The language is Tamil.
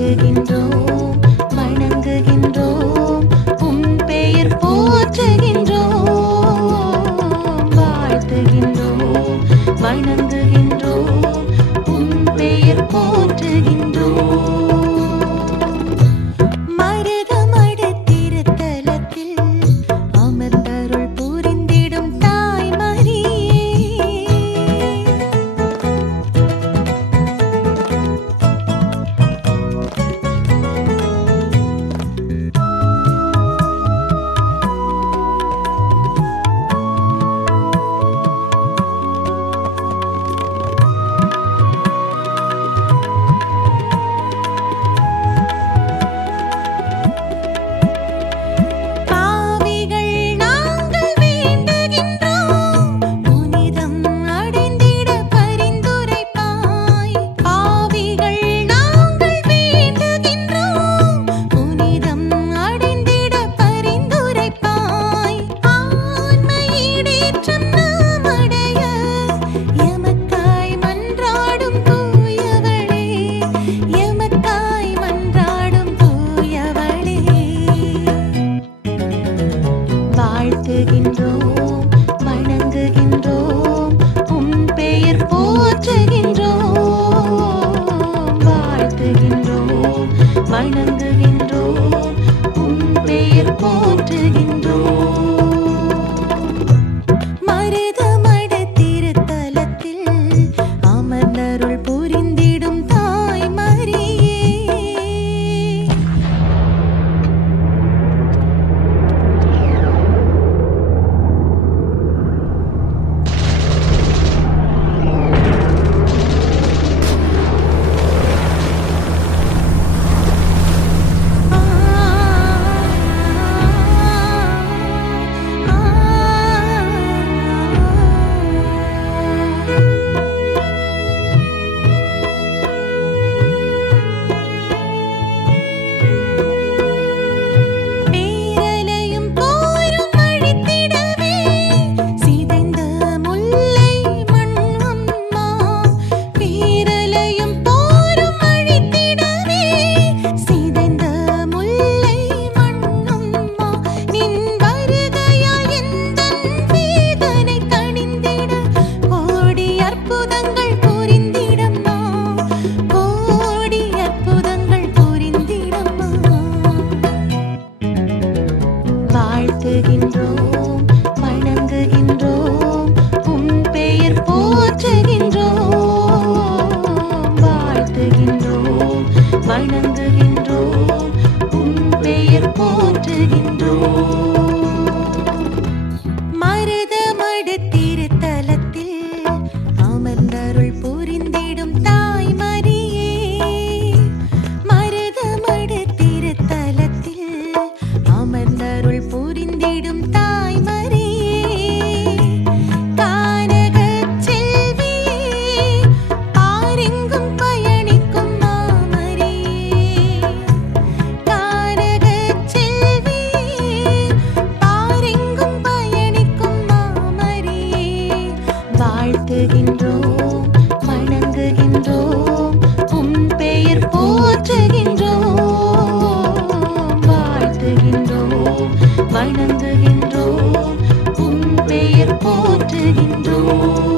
வாழ்த்துகின்றோம் வணங்குகின்றோம் உம் பெயர் போற்றுகின்றோம் வாழ்த்துகின்றோம் வணங்குகின்றோம் உம் பெயர் போற்றுகின்றோம் வாழ்த்துகின்றோம் வணங்குகின்றோம் உம் பெயர் போற்றுகின்றோம் வாழ்த்துகின்றோம் வணங்குகின்றோம் உம் பெயர் போற்றுகின்றோம் மருதமட திருத்தலத்தில் அமர்ந்தருள் புரிந்திடும் தாய் மரியே வாழ்த்துகின்றோம் வணங்குகின்றோம் உம் பெயர் போற்றுகின்றோம் வாழ்த்துகின்றோம் வணங்குகின்றோம் உம் பெயர் போற்றுகின்றோம் மருதமட திருத்தலத்தில் அமர்ந்தருள் புரிந்திடும் தாய் மரியே மருதமட திருத்தலத்தில் அமர்ந்தருள் புரிந்திடும் தாய் மரியே கானகச் செல்வியே பாரெங்கும் பயணிக்கும் மாமரியே கானகச் செல்வியே பாரெங்கும் பயணிக்கும் மாமரியே வாழ்த்துகின்றோம் வணங்குகின்றோம் உம் பெயர் போற்றுகின்றோம் வாழ்த்துகின்றோம் வணங்குகின்றோம் உம் பெயர் போற்றுகின்றோம்